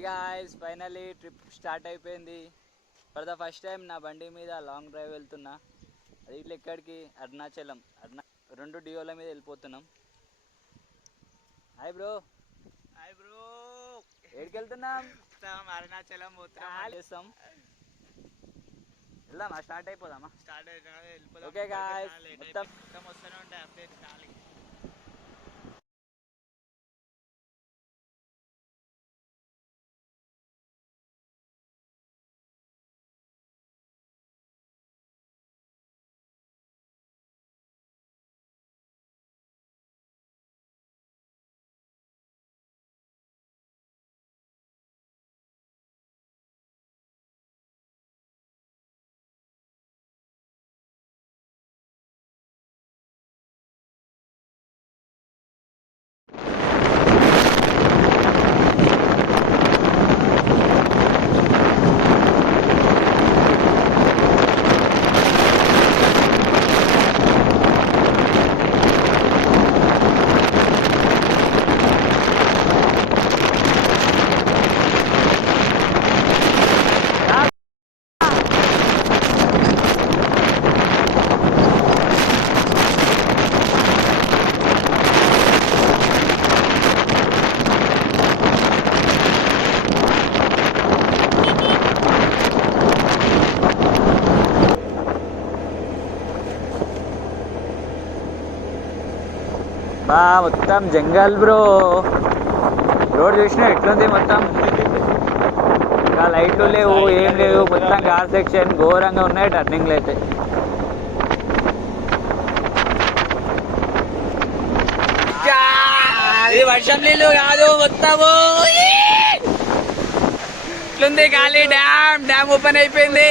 Hi guys, finally trip start అయిపోయింది. For the first time నా బండి మీద లాంగ్ డ్రైవ్ వెళ్తున్నా. అది ఇట్లా ఎక్కడికి, అరుణాచలం. రెండు డియోల మీద వెళ్ళిపోతున్నాం. Hi bro. Hi bro. ఎక్కడికి వెళ్తున్నాం? అరుణాచలం చేస్తాం. వెళ్దామా? స్టార్ట్ అయిపోదామా? స్టార్ట్ అయిపోదాం. ఓకే గాయ్స్, మొత్తం వస్తూనే ఉంటాయి అప్డేట్ చాలు. మొత్తం జంగల్ బ్రో. రోడ్ చూసినా ఎట్లుంది మొత్తం. ఇంకా లైట్లు లేవు, ఏం లేవు. మొత్తం కార్ సెక్షన్ ఘోరంగా ఉన్నాయి టర్నింగ్లు అయితే. ఇది వర్షం నీళ్ళు కాదు, మొత్తము ఇట్లుంది. ఖాళీ డ్యామ్ ఓపెన్ అయిపోయింది.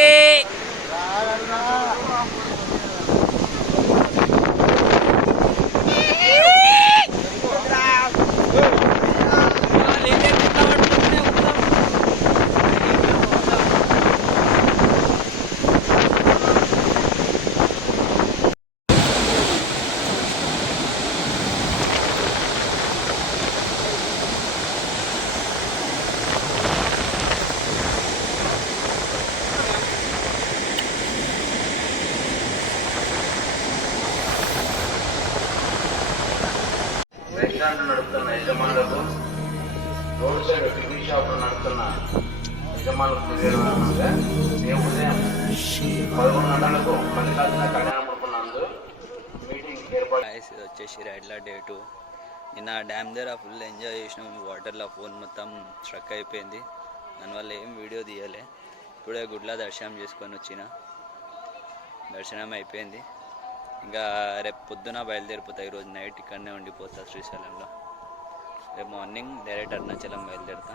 రెస్టారెంట్ నడుపుతున్న యజమానులకు, రోడ్ సైడ్ టీవీ షాపులు నడుపుతున్న యజమానులకు తెలియజేయగా రేపు ఉదయం 11 గంటలకు మల్లికార్జున కళ్యాణ మండపం నందు మీటింగ్ ఏర్పాటు. ఇది వచ్చేసి రైడ్ల డే 2. నిన్న డ్యామ్ దగ్గర ఫుల్ ఎంజాయ్ చేసినాం. వాటర్లో ఫోన్ మొత్తం స్ట్రక్ అయిపోయింది. దానివల్ల ఏం వీడియో తీయలే. ఇప్పుడే గుడ్ల దర్శనం చేసుకొని వచ్చిన. దర్శనం అయిపోయింది. ఇంకా రేపు పొద్దున బయలుదేరిపోతా. ఈరోజు నైట్ ఇక్కడనే ఉండిపోతా శ్రీశైలంలో. రేపు మార్నింగ్ డైరెక్ట్ అరుణాచలం బయలుదేరుతా.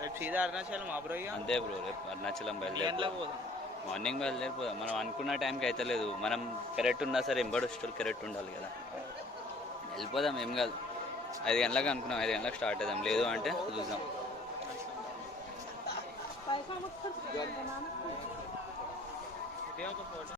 రేపు సీదా అరుణాచలం బ్రో. అంతే బ్రో, రేపు అరుణాచలం బయలుదేరిపోతాం. మార్నింగ్ బయలుదేరిపోదాం. మనం అనుకున్న టైంకి అయితే లేదు. మనం కరెక్ట్ ఉన్నా సరే ఎంబడి స్టోర్ కరెక్ట్ ఉండాలి కదా. వెళ్ళిపోదాం, ఏం కాదు. 5 గంటలకు అనుకున్నాం, 5 గంటలకు స్టార్ట్ అవుదాం. లేదు అంటే చూద్దాం.